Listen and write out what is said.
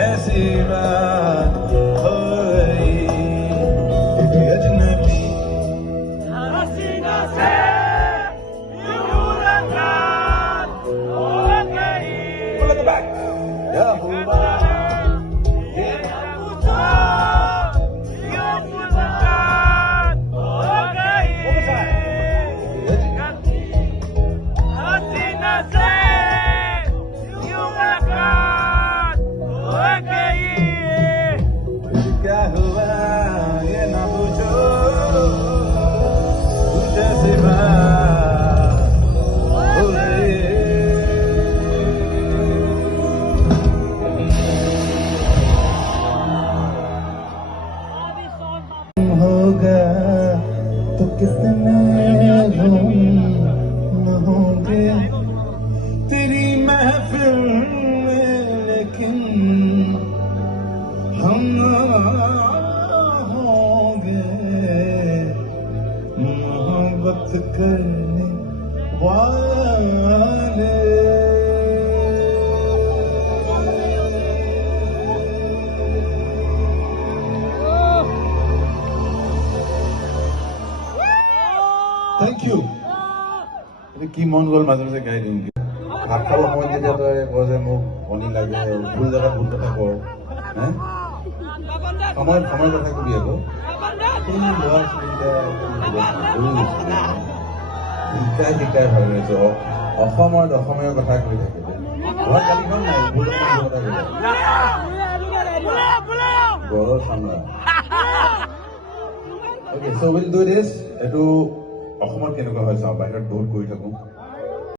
ऐसी बात हो गई कि अजनबी हसीना से यूं मुलाकात हो गई या हुआ ये पूछो यूं मुलाकात हो गई हसीना से यूं मुलाकात हो गई क्या हुआ ये ना पूछो कुछ ऐसी बात हो गई होगा तो कितने गुम होंगे तेरी महफिल में लेकिन हम होंगे मोहब्बत करने वाले Thank you. কি মন গ'ল মাজে মাজে গাই দিওঁ ভাত খাব সময়ত যেতিয়া তই কওঁ যে মোক কণী লাগে ভুল জেগাত ভুল কথা কওঁ হে সময়ত সময় কথা কবি আকৌ এই ল'ৰা ছোৱালীকেইটা শিকাই ভাল হৈছে অসমত অসমীয়া কথা কৈ থাকে ঘৰত গালিখন নাই ভুল কথা কৈ গড়ৰ চামৰা অ'কে চ' উইল ডু দিছ এইটো অসমত কেনেকুৱা হয় চাওঁ বাহিৰত বহুত কৰি থাকোঁ